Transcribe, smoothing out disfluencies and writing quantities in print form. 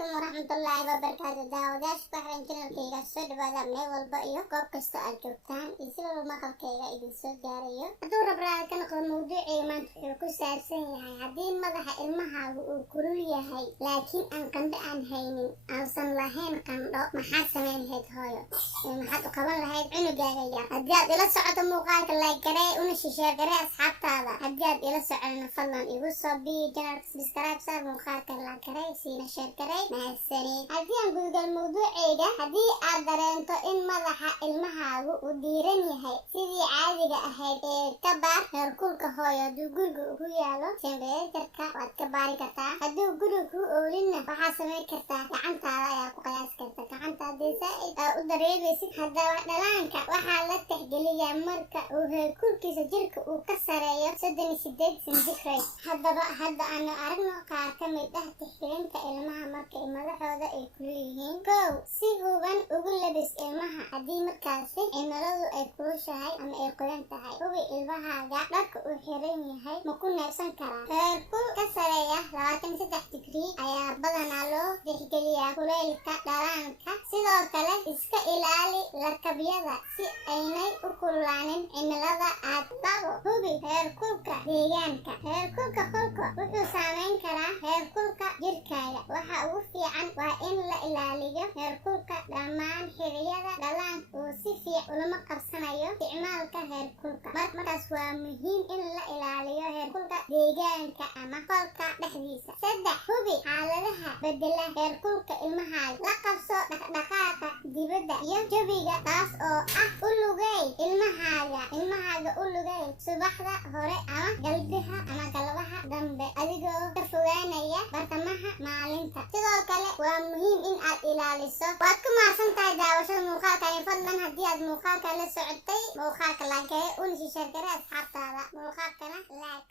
عليكم ورحمة الله وبركاته. داوداش بحرين channelkayga soo dhawaada meel walba iyo goob kasta aad joogtaan iyo si walba maqalkayga idin soo gaarayo. Hadduu rabraad ka noqdo mawduucii maanta wuxuu ku saabsan yahay haddii madaxa ilmahaagu uu kulul yahay laakiin aan qandho aan haynin aansan lahayn qandho maxaad samayn lahayd hooyo? Maxaad u qaban lahayd cunugaaga yar? Haddii aad ila socoto muuqaalka like garee una share garee asxaabtaada. Haddii aad ila socona fadlan igu soo biyo channelka subscribe saar muuqaalka like garee siina share garee mahadsanid. Haddii aan gudagal mawduucayga haddii aad dareento in madaxa ilmahaagu uu diiran yahay sidii caadiga ahayd ee ka baar heerkulka hooyo. Hadduu guriga ugu yaalo temperature-ka waad ka baari kartaa. hadduu guriga ku oolinna waxaad samayn kartaa gacantaada ayaa ku qiyaasi karta. gacantaada zaaid u dareemaysid. haddaba dhalaanka waxaa la tixgeliyaa marka uu heerkulkiisa jirka uu ka sareeyo 38 centigrade. haddaba hadda aanu aragno qaar ka mid ah tixgelinta ilmaha marka madaxooda ay kulul yihiin. kow, si huban ugu labis ilmaha haddii markaasi cimiladu ay kulushahay ama ay qoyan tahay. hubi ilmahaaga dharka uu xiran yahay ma ku neefsan karaa. heerkul ka sareeya 23 degree ayaa badanaa loo tixgeliyaa kulaylka dhalaanka. sidoo kale iska ilaali lakabyada si aynay u kululaanin cimilada aad qabo. hubi heerkulka deegaanka. heerkulka qolka wuxuu saameyn karaa heerkulka jirkaaga. waxa ugu fiican waa in la ilaaliyo heerkulka dhammaan xilliyada dhalaanka uu si fiican ulama qabsanayo isticmaalka heerkulka. markaas waa muhiim in la ilaaliyo heerkulka deegaanka ama qolka dhexdiisa. 3, hubi xaaladaha bedela heerkulka ilmahaaga. la qabso dhaqdhaqaaqa dibadda iyo jawiga taas oo ah u lugay ilmahaaga u lugay subaxda hore ama galbaha dambe adigoo ka fogaanaya bartamaha maalinta. sidoo kale waa muhiim in aad ilaaliso. waad ku mahadsan tahay daawashada muuqaalkani. fadlan haddii aad muuqaalka la socotay muuqaalka like una share garee asxaabtaada. muuqaalkana like